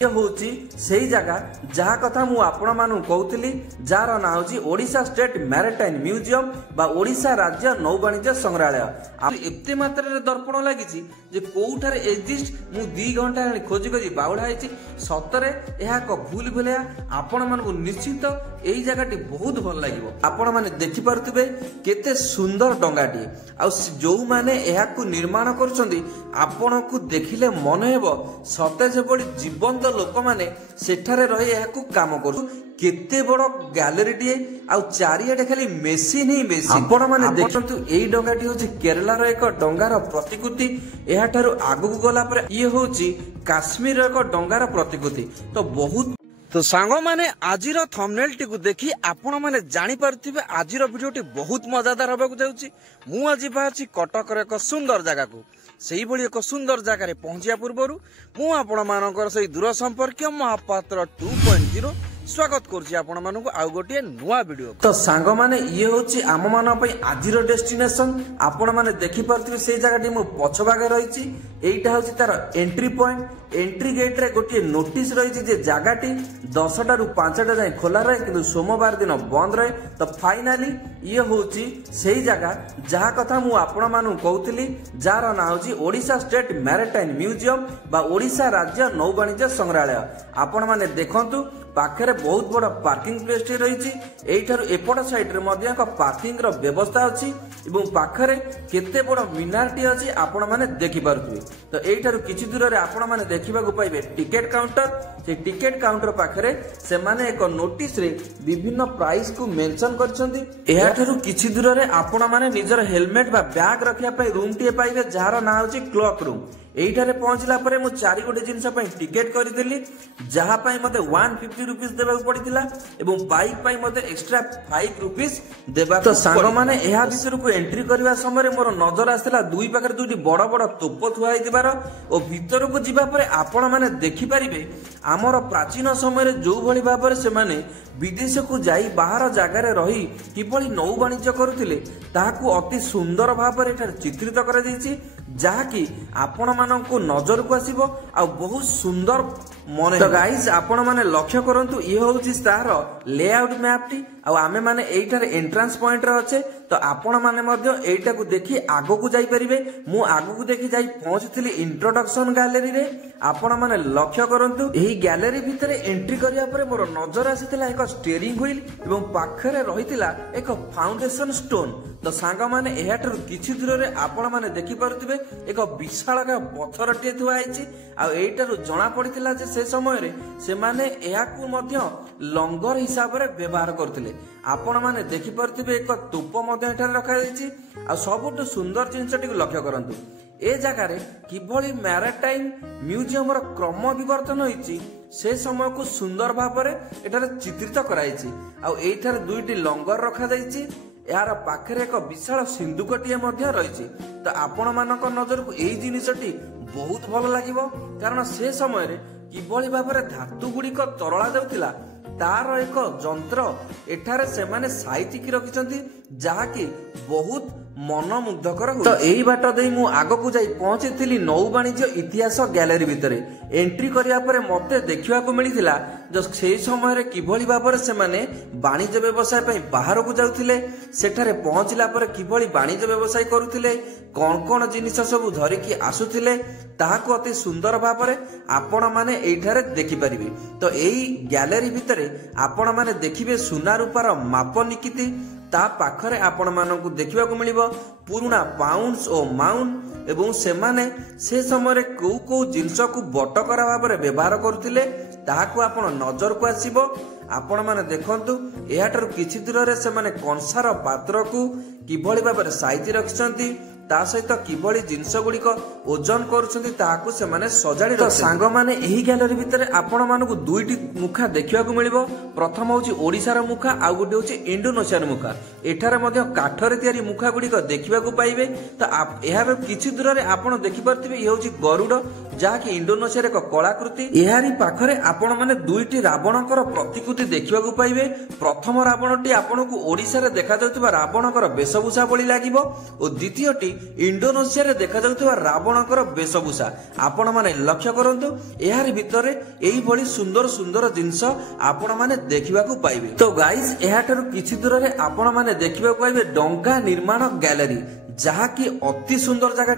ये होची सही जगह जहाँ कथा मु आपण मानु कहूली जार ना होची ओडिशा स्टेट मैरिटाइम म्यूजियम बा ओडिशा राज्य नौवाणिज्य संग्रहालय। एते मात्रा रे दर्पण लागिची जे कोउठारे एक्जिस्ट मु 2 घंटा खोजी खोजी बाउडा हैची। सतरे एहा को भूल भुलिया आपण मानकु निश्चित एई जगहटी बहुत भल लागिवो। आपण माने देखि पारुथिबे केते सुंदर डंगाटी आ जो माने एहा को निर्माण करछंदी आपणकु देखिले मन हेबो सते जेबडी जीवंत लोक माने सेठारे रही एहाकु काम करू। केते बड़ गैलरी टीए आ चारियाडे खाली मेसिन ही मेसिन। आपण माने देखंतु एई डंगाटी होची केरला रो एक डंगार प्रतिकृति। एहा ठारू आगु गला पर ये होची काश्मीर रो एक डंगार प्रतिकृति। तो बहुत तो सांगो माने आजिर थंबनेल टी को देखि आपण माने जानि पारथिबे आजिर वीडियोटी बहुत मजादार होबा को जाउची। मु आजि बाची कटक रे एक सुंदर जगह को सेही भली एक सुंदर जगह रे पहुंचिया पूर्वरु मु आपण मानकर सही दूर संपर्क महापात्र 2.0 स्वागत करछि आपण मानकु आउ गोटे नुवा वीडियो। तो सांग माने ये होछि आम मान पई आजिर डेस्टिनेशन। आपण माने देखि पारथिबे सेही जगहटी मु पछ भागे रहिछि। एइटा होछि तार एंट्री पॉइंट। एंट्री गेट रे गोटे नोटिस रहिछि जे जगहटी 10टा रु 5टा जाय खोला रहे किंतु सोमवार दिन बंद रहे। तो फाइनली ये होछि सेही जगह जहा कथा मु आपण मानु कहूली जार ना होछि ओडिशा स्टेट मैरिटाइम म्यूजियम बा ओडिशा राज्य नौवाणिज्य संग्रहालय। आपण माने देखंतु पाखरे बहुत बड़ पार्किंग प्लेस टी रही। एठार एपट साइड रे मध्य एक पार्किंग रो व्यवस्था अछि एवं पाखरे केते बड़ मीनार टी अछि आपण माने देखि पारुथिबे। तो एठार किछि दूर रे आपण माने देखिबा को पाइबे टिकट काउंटर। से टिकट काउंटर पाखरे से माने एक नोटिस रे विभिन्न प्राइस को मेंशन करछंती। एठार किछि दूर रे आपण माने निजर हेलमेट बा बैग रखिया पई रूम टी पाइबे जार ना होछि क्लॉक रूम। एठारे पहुंचला परे मु 4 गोटे जिनस पई टिकट करदेली जहा पई मते 150 रुपीस देबा पड़ितिला एवं बाइक पई मते एक्स्ट्रा 5 रुपीस देबा। तो सांग माने एहा भीतर को एंट्री करबा समय मोर नजर आसला दुई पाखर दुईटी बड़ बड़ तोप थुआ हिदिबार ओ भीतर को जिबा परे आपण माने देखि परिबे हमर प्राचीन समय जो भली भाबरे से माने विदेश को जाई बाहर जगह रे रही किभली नौ वाणिज्य करुथिले ताहाकू अति सुंदर भाबरे एठार चित्रित करा दैछि जहा कि आपण मानकु नजर को आसीबो आ बहुत सुंदर मने। तो गाइस आपण माने लक्ष्य करंतु ये होउछि तार लेआउट मैप टी आ आमे माने एइटार एंट्रेंस पॉइंट रे अछि। तो आपण माने मध्य एइटा को देखि आगो को जाई परिबे। मु आगो को देखि जाई पहुंचथिली इंट्रोडक्शन गैलरी रे। आपण माने लक्ष्य करंतु एही गैलरी भितरे एंट्री करिया परे मोर नजर आसीथिला एक स्टीयरिंग व्हील एवं पाखरे रहितिला एक फाउंडेशन स्टोन। तो सांग माने एहाटर किछि दूर रे आपण माने देखि पारुथिबे एक विशाल पत्थर टे थुआ आइछि। आ एइटारु जणा पड़ितिला जे से समय रे से माने एहाकू मध्य लंगर हिसाब रे व्यवहार करथिले। आपण माने देखि पारुथिबे एक तोप मध्य एठार रखा जाइछि। आ सबटु सुंदर जिंसटी को लक्ष्य करंतु ए जगह रे किभली मैरिटाइम म्यूजियम रो क्रम विवर्तन होइछि से समय को सुंदर भाबरे एठार चित्रित कराइछि। आ एठार दुईटी लंगर रखा जाइछि। यार पाखरे एक विशाल सिंधुकटिए मध्य रहिछि। तो आपण मानक नजर को एई जिनिसटी बहुत भल लागिवो कारण से समय रे किभली भाबरे धातु गुड़िक तरला जाउतिला तार एक जंत्र एठारे से माने साइति की रखिसंती जहा कि बहुत मनमुग्धकर। तो एई बाट देई मु आगो को जाई पहुंचीथिली नौ वाणिज्य इतिहास गैलरी भितरे। एंट्री करिया परे मते देखिया को मिलिथिला जो से समय रे किभली भाबरे से माने वाणिज्य व्यवसाय पई बाहर को जाउथिले सेठारे पहुंचला परे किभली वाणिज्य व्यवसाय करूथिले कोन कोन जिनिस सब धरि की आसुथिले ताहाको अति सुंदर भाबरे आपण माने एठारे देखि परिबे। तो एई गैलरी भितरे आपण माने देखिबे सुना रूपार माप निकिति ता पाखरे आपण मानकु देखिबा को मिलिबो पुराना पाउंड्स ओ माउंट एवं से माने से समय को जिनस को बटकरा भाबरे व्यवहार करथिले ताहाकू आपण नजर को आसीबो। आपण माने देखंतु एहाटर किछि दूर रे से माने कंसार पात्र को किभली भाबरे साइति रखिसंती ता सहित किभली जिनस गुड़िक ओजन करुछंती ताहाकू से माने सजाड़ी। तो सांग माने एही गैलरी भितरे आपण मानकु दुईटी मुखा देखिबा को मिलिबो। प्रथम होछि ओडिसार मुखा आ गुटे होछि इंडोनेशियार मुखा। एठारे मध्य काठरे तयारी मुखा गुड़िक देखिबा को पाइबे। तो एहार किछि दूर रे आपण देखि परथिबे ये होछि गरुड जहा कि इंडोनेशिया एक कलाकृति। एहारी पाखरे आपण माने दुईटी रावणकर प्रतिकृति देखिबा को पाइबे। प्रथम रावणटी आपणकु ओडिसा रे देखा जाउतबा रावणकर वेशभूषा बळी लागिबो ओ द्वितीयटी इंडोनेशिया देखा जाउथबा रावणकर वेशभूषा आपण माने लक्ष्य करंतु एहार भितरे एही भली सुंदर सुंदर जिंस आपण माने देखिबाकू पाइबे। तो गाइस एहाठारु किछि दूर रे आपण माने देखिबाकू पाइबे डंगा निर्माण गैलरी जहाँकि अति सुंदर जगह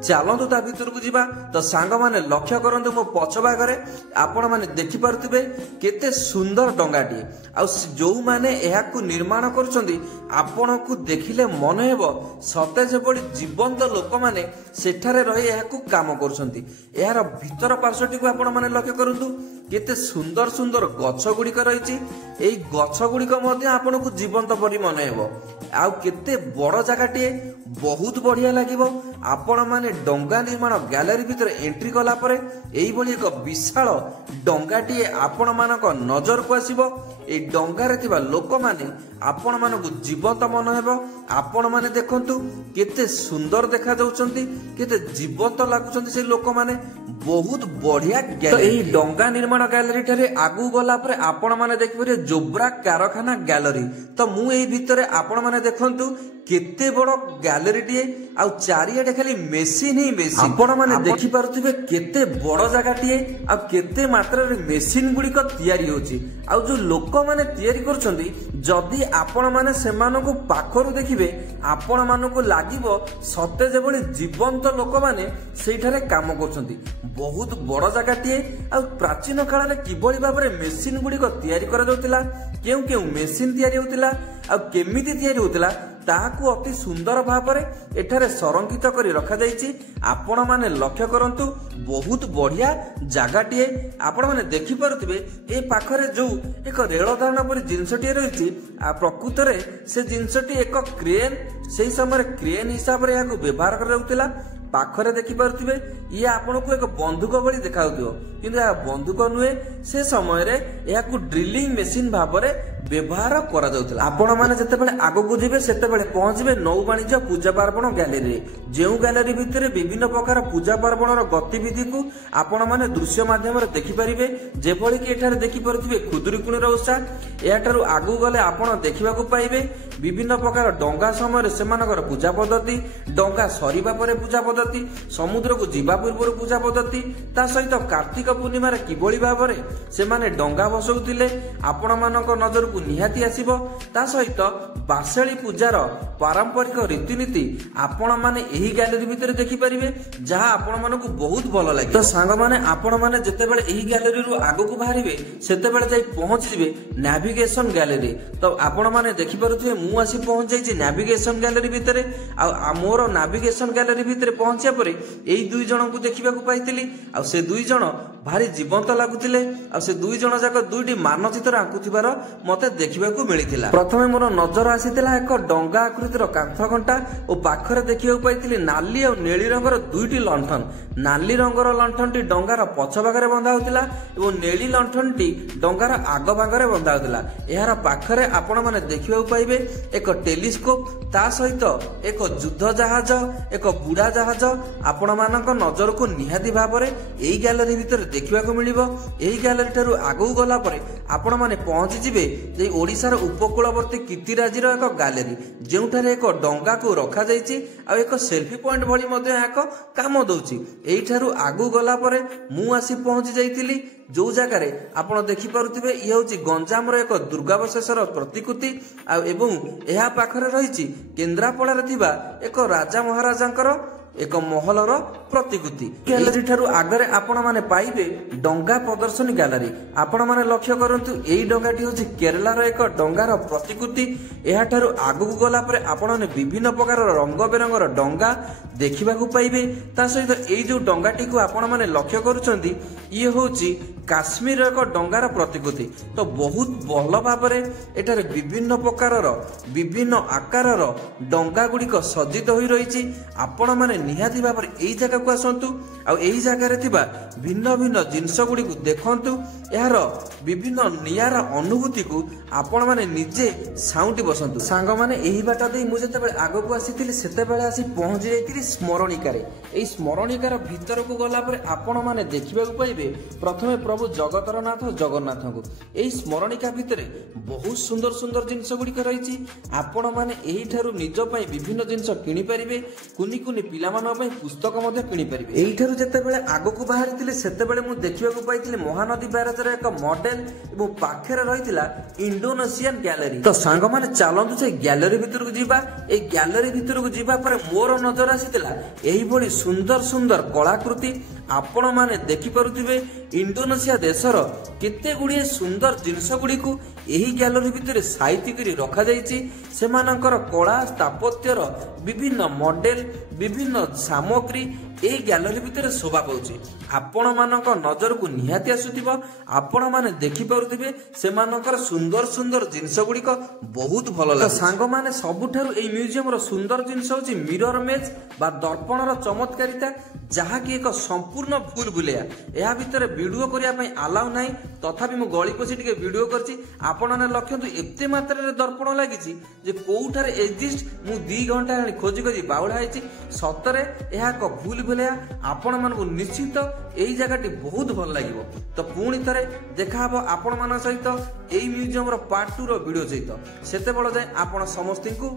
चलतु ता भीतर को जीवा। तो सांग माने लक्ष्य करंतु मो पछ भागरे आपण माने देखि पारुथिबे केते सुंदर डंगाटी आ जो माने एहाकू निर्माण करछंती आपण को देखिले मन हेबो सते जेबोली जीवंत लोक माने सेठारे रही एहाकू काम करछंती। एहार भीतर पार्श्वटी को आपण माने लक्ष्य करंतु केते सुंदर सुंदर गछ गुड़िक रही। एई गछ गुड़िक मध्य आपण को जीवंत परि मन हेबो आ केते बड़ जगहटी बहुत बढ़िया लगिबो। आपण माने डंगा निर्माण गैलरी भीतर एंट्री कला परे एई भली एक विशाल डंगाटी आपण मानक नजर को आसीबो। ए डंगा रे थिबा लोक माने आपण मानक जीवंत मन हेबो। आपण माने देखंतु केते सुंदर देखा जाउचंती केते जीवंत लागुचंती से लोक माने बहुत बढ़िया गैलरी। तो एई डंगा निर्माण गैलरी टारे आगु गला परे आपण माने देखिबे जोब्रा कारखाना गैलरी। तो मु एई भितरे आपण माने देखंतु केते बड़ गैलरी टीए आ चारियाडे खाली मेसिन ही मेसिन आपण माने देखि पारुथिबे केते बड़ जगह टीए आ केते मात्रा रे मेसिन गुडी को तयारी होची। आ जो लोक माने तयारी करछंती जदी आपण माने सेमानको पाखरु देखिबे आपण मानको लागिबो सते जेबोली जीवंत लोक माने सेठारे काम करछंती। बहुत बड़ जगह टीए आ प्राचीन काल रे किबोली भाबरे मेसिन गुडी को तयारी करा जाउतिला केउ केउ मेसिन तयारी होतिला आ केमिति तयारी होतिला ताकू अति सुंदर भाव में एठारे संरक्षित करी रखा जाइछि। आपण माने लक्ष्य करंतु बहुत बढ़िया जगहटीए आपण माने देखि पारुथिबे ए पाखरे जो एक रेल धारण परि जिंसटीए रहिछि आ प्रकृत रे से जिंसटी एक क्रेन सेही समय क्रेन हिसाब रे याकू व्यवहार करा जाउतिला। पाखरे देखि पारुथिबे ये आपण को एक बंदूक भली देखाउथिबो किंतु या बंदूक नुहे से समय रे याकू ड्रिलिंग मशीन भाव में व्यवहार करा जाउतिला। आपण माने जतेबेले आगो को जिबे सेतेबेले पहुंचबे नौ वाणिज्य पूजा पार्वण गैलरी जेउ गैलरी भितरे विभिन्न प्रकार पूजा पार्वण रो गतिविधि को आपण माने दृश्य माध्यम रे देखि परिबे। जेभली कि एठारे देखि पारुथिबे खुदुरीकुणी रो उत्सव एठारु आगु गले आपण देखिबा को पाइबे विभिन्न प्रकार डंगा समय सेमानकर पूजा पद्धति डंगा सरीबा परे पूजा पद्धति समुद्र को जीवा पूर्व पूजा पद्धति ता सहित कार्तिक पूर्णिमा रे किबोली भाव में से माने डंगा भसौतिले आपण मानक नजर को निहाती आसीबो। ता सहित बासेली पूजार पारंपरिक रीतिनीति आपण माने एही गैलरी भितर देखि परिबे जहा आपण मानकु बहुत भलो लागे। तो सांग माने आपण माने जतेबेले एही गैलरी रु आगो को बाहरिबे सेतेबेले जाई पहुंच जिबे नेविगेशन गैलरी। तो आपण माने देखि पारुथिबे मु आसी पहुंच जाईछि नेविगेशन गैलरी भितरे आ मोर नेविगेशन गैलरी भितरे पहुंचिया परे एई दुई जण को देखिबा को पाइतिली आ से दुई जण भारी जीवंत लागुतिले आ से दुई जण जाक दुईटी मानचित्र आंकुथिबार मते देखिबा को मिलिथिला। प्रथमे मोर नजर आसीतिला एक डंगा आकृतिर कांथ घंटा और पाखरे देखिबा को पाइतिली नाली और नीली रंगर दुईटी लंठन। नाली रंगर लंठनटी डंगार पछ भागरे बंधा होतिला एवं नीली लंठनटी डंगार आग भागरे बंधा होतिला। एहार पाखरे आपण माने देखिबा को पाइबे एक टेलीस्कोप ता सहित एक युद्ध जहाज एक बुढ़ा जहाज आपण मानक नजर को निहाती भाव में एही गैलरी भीतर देखिबा को मिलिबो। एही गैलरी ठारू आगु गला परे आपण माने पहुंची जिबे जे ओडिसार उपकूलवर्ती कीर्तिराजीर एक गैलरी जेउठारे एक डंगा को रखा जाइछि आ एक सेल्फी पॉइंट भली मध्ये एक काम दउछि। एही ठारू आगु गला परे मु आसी पहुंची जाइतिली जो जगार आपण देखि पारुथिबे ये होछि गंजाम रो एक दुर्गावशेषर प्रतिकृति आ एवं एहा पाखरे रहिछि केन्द्रापड़ा रे थिबा एक राजा महाराजांकर एक महलर प्रतिकृति। गैलरी ठारू आगरे आपण माने पाइबे डंगा प्रदर्शनी गैलरी। आपण माने लक्ष्य करंतु एई डंगाटी होछि केरला रो एक डंगार प्रतिकृति। एहा ठारू आगु गला परे आपण माने विभिन्न प्रकार रंग बेरंगर डंगा देखिबा को पाइबे। ता सहित एई जो डंगाटी को आपण माने लक्ष्य करूछंती ये होछि काश्मीर एक डंगार प्रतिकृति। तो बहुत भल भाव में एठारे विभिन्न प्रकार विभिन्न आकार डंगा गुड़िक सज्जित हो रही। आपण माने निहाती भाव में एई जगह ଜାଗାକୁ ଆସନ୍ତୁ ଆଉ ଏହି ଜାଗାରେ ଥିବା ଭିନ୍ନ ଭିନ୍ନ ଜିନିଷ ଗୁଡ଼ିକୁ ଦେଖନ୍ତୁ। ଏହାର ବିଭିନ୍ନ ନିଆରା ଅନୁଭୂତିକୁ ଆପଣମାନେ ନିଜେ ସାଉଁଟି ବସନ୍ତୁ। ସାଙ୍ଗମାନେ ଏହି ବାଟ ଦେଇ ମୁଁ ଯେତେବେଳେ ଆଗକୁ ଆସିଥିଲି ସେତେବେଳେ ଆସି ପହଞ୍ଚି ଯାଇଥିଲି ସ୍ମରଣିକାରେ। ଏହି ସ୍ମରଣିକାର ଭିତରକୁ ଗଲା ପରେ ଆପଣମାନେ ଦେଖିବାକୁ ପାଇବେ ପ୍ରଥମେ ପ୍ରଭୁ ଜଗତର ନାଥ ଜଗନ୍ନାଥଙ୍କୁ। ଏହି ସ୍ମରଣିକା ଭିତରେ ବହୁତ ସୁନ୍ଦର ସୁନ୍ଦର ଜିନିଷ ଗୁଡ଼ିକ ରହିଛି। ଆପଣମାନେ ଏହିଠାରୁ ନିଜ ପାଇଁ ବିଭିନ୍ନ ଜିନିଷ କିଣିପାରିବେ। କୁନି କୁନି ପିଲାମାନଙ୍କ ପାଇଁ ପୁସ୍ତକ ମଧ୍ୟ କିଣିପାରିବେ। ଏଇଠାରୁ ଯେତେବେଳେ ଆଗକୁ ବାହାରିଥିଲେ ସେତେବେଳେ ମୁଁ ଦେଖିବାକୁ ପାଇଥିଲି ମହାନଦୀ ବ୍ୟାରେଜର ଏକ ମଡେଲ ଏବଂ ପାଖରେ ରହିଥିଲା ଇଣ୍ଡୋନେସିଆନ ଗ୍ୟାଲେରୀ। ତ ସାଙ୍ଗମାନେ ଚାଲନ୍ତୁ ସେ ଗ୍ୟାଲେରୀ ଭିତରକୁ ଯିବା। এই ଗ୍ୟାଲେରୀ ଭିତରକୁ ଯିବା ପରେ ମୋର ନଜର ଆସିଥିଲା ଏହିଭଳି ସୁନ୍ଦର ସୁନ୍ଦର କଳାକୃତି। ଆପଣମାନେ ଦେଖିପାରୁଥିବେ ଇଣ୍ଡୋନେସିଆ ଦେଶର କେତେ ଗୁଡ଼ିଏ ସୁନ୍ଦର ଜିନିଷ ଗୁଡ଼ିକୁ ଏହି ଗ୍ୟାଲେରୀ ଭିତରେ ସାଇତି କରି ରଖାଯାଇଛି। ସେମାନଙ୍କର କଳା ସ୍ଥାପତ୍ୟର ବିଭିନ୍ନ ମଡେଲ ବିଭିନ୍ନ ସାମଗ୍ରୀ ଏହି ଗ୍ୟାଲେରୀ ଭିତରେ ଶୋଭା ପାଉଛି। ଆପଣମାନଙ୍କ ନଜରକୁ ନିହାତି ଆସୁଥିବ। ଆପଣମାନେ ଦେଖିପାରୁଥିବେ ସେମାନଙ୍କର ସୁନ୍ଦର ସୁନ୍ଦର ଜିନିଷ ଗୁଡ଼ିକ ବହୁତ ଭଲ ଲାଗେ। ସାଙ୍ଗମାନେ ସବୁଠାରୁ ଏହି ମ୍ୟୁଜିୟମର ସୁନ୍ଦର ଜିନିଷ ହେଉଛି ମିରର ମେଜ୍ ବା ଦର୍ପଣର ଚମତ୍କାରିତା, ଯାହାକି ଏକ ସମ୍ପୂର୍ଣ୍ଣ ଭୁଲ ଭୁଲେୟା। ଏହା ଭିତରେ ଭିଡ଼ିଓ କରିବା ପାଇଁ ଆଲାଉ ନାହିଁ, ତଥାପି ମୁଁ ଗଳି ପଶି ଟିକେ ଭିଡ଼ିଓ କରିଛି। ଆପଣମାନେ ଲକ୍ଷନ୍ତୁ ଏତେ ମାତ୍ରାରେ ଦର୍ପଣ ଲାଗିଛି ଯେ କୋଉଠାରେ ଏକ୍ଜିଷ୍ଟ ମୁଁ 2 ଘଣ୍ଟା ହେଲାଣି ଖୋଜି ଖୋଜି ବାଉଳା ହେଇଛି। ସତରେ ଏହା ଏକ ଭୁଲ ଭୁଲେୟା। ଆପଣମାନଙ୍କୁ ନିଶ୍ଚିତ ଏହି ଜାଗାଟି ବହୁତ ଭଲ ଲାଗିବ। ତ ପୁଣି ଥରେ ଦେଖାହବ ଆପଣମାନଙ୍କ ସହିତ ଏହି ମ୍ୟୁଜିୟମର ପାର୍ଟ 2 ର ଭିଡ଼ିଓ ସହିତ। ସେତେବେଳେ ଯାଏ ଆପଣ ସମସ୍ତଙ୍କୁ